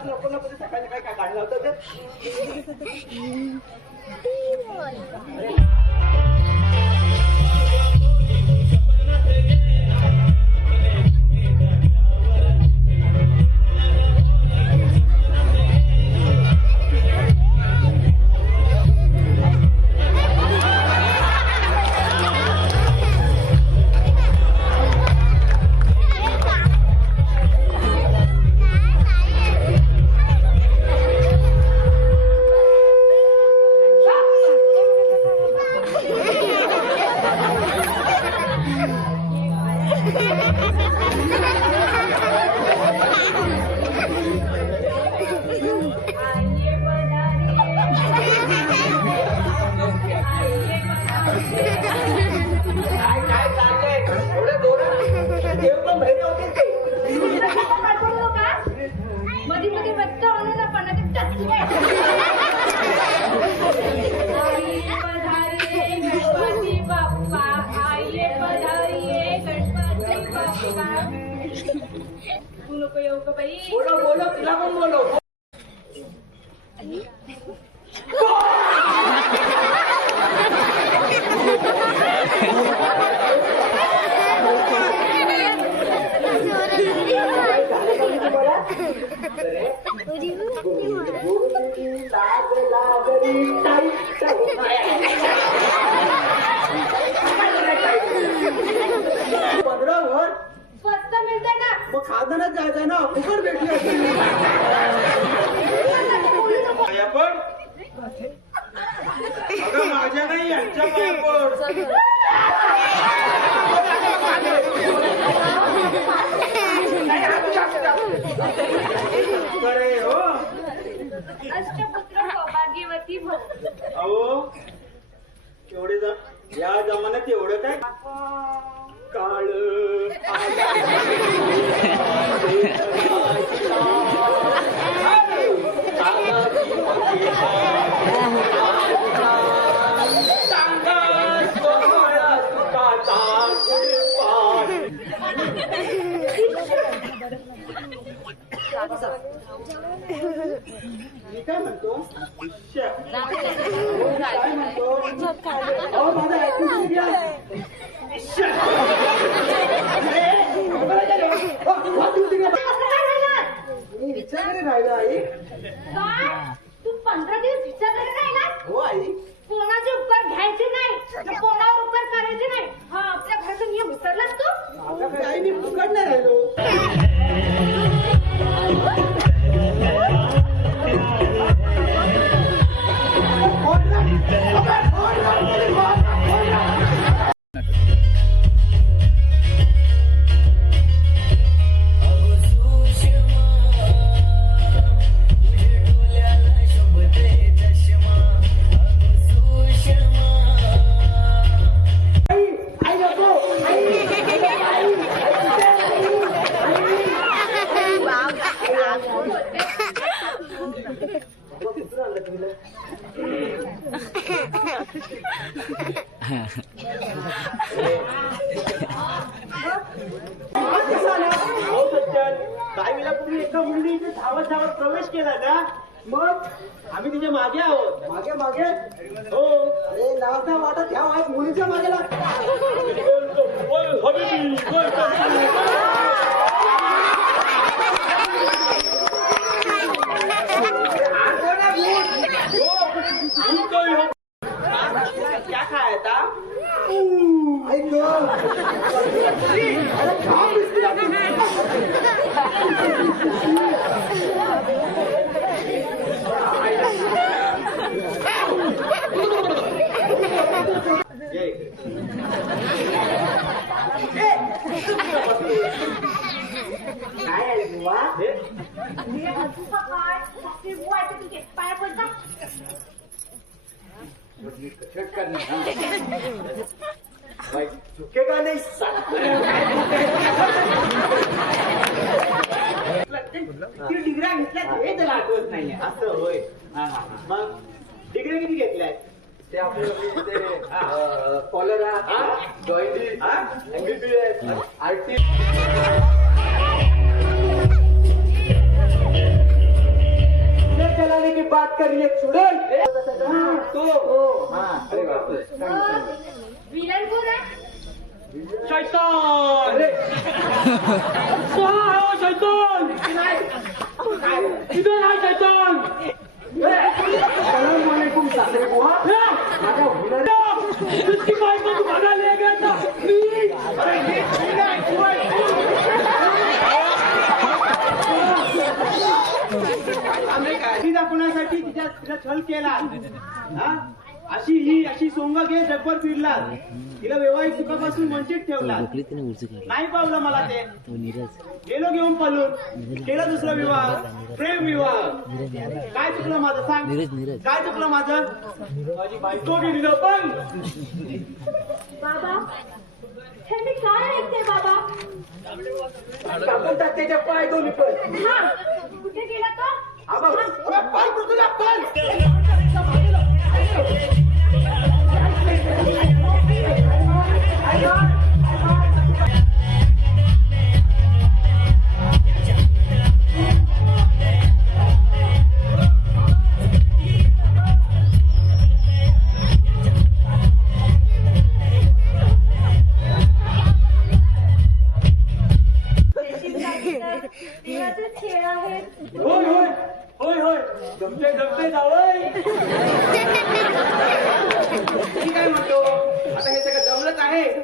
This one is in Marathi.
आज नको नको ते सकाळी काय काय काढलं होतं ते काय पण ते मध्ये ना पण तू नको येऊ का बाई बोलो बोलो तिला पण बोलो पंधरा मग खादानच जायचं ना. फुकट भेटली असती. अगं माझ्या नाही यांच्या हो अष्टपुत्र सौभाग्यवती अहो एवढे जा या जमान्यात एवढं काय? काळ मी काय म्हणतो श्या. काय म्हणतो हो, राहिलो आई तू पंधरा दिवस आई. कोणाचे उपकार घ्यायचे नाही? कोणावर उपकार करायचे नाही? वेळा तुम्ही एका मुली धावत धावत प्रवेश केला ना मग आम्ही तिच्यामागे आहोत मागे मागे हो अरे नावता वाटत ह्या वाईट मुलीच्या मागे क्या खाया था ऐक अरे काम दिसते काय आहे बुवा हे हे अजून काय सासरी बुवा आहे ते तुझे पाया पडता चुकेगा नाही डिग्र्या घेतल्या हे? त्याला आठवत नाहीये असं होय हा, हा, हा. मग डिग्री किती घेतल्या ते आपल्याला ते कॉलरा जॉईंटी एमबीबीएस आरटी बात करी तो हा. अरे बापरे. विलन कोण आहे? शैतान. अरे. हा, शैतान? इथं नाही शैतान. सलाम वालेकुम सासरे बुवा. माझ्या हुनर तुझी बायको तू बघायला गेला. ना. मी अरे, मी- मी नाही, तू आहे, तू. ती दाखवण्यासाठी तिच्या तिला छल केला. हा? अशी ही अशी सोंग घे जगभर फिरला. तिला वैवाहिक सुखापासून वंचित ठेवला. नाही पावलं मला ते. गेलो घेऊन पळून केला दुसरा विवाह. प्रेम विवाह. काय चुकलं माझं? सांग. काय चुकलं माझं? माझी बायको गेली पण. बाबा मी काय ऐकते बाबा. टाकून पाय दोन्ही पण. हा कुठे गेला तो? देवाचे खेळ आहेत. होय होय. होय होय. जमते जमते जावय मी काय म्हणतो आता हे सगळं जमलंच आहे.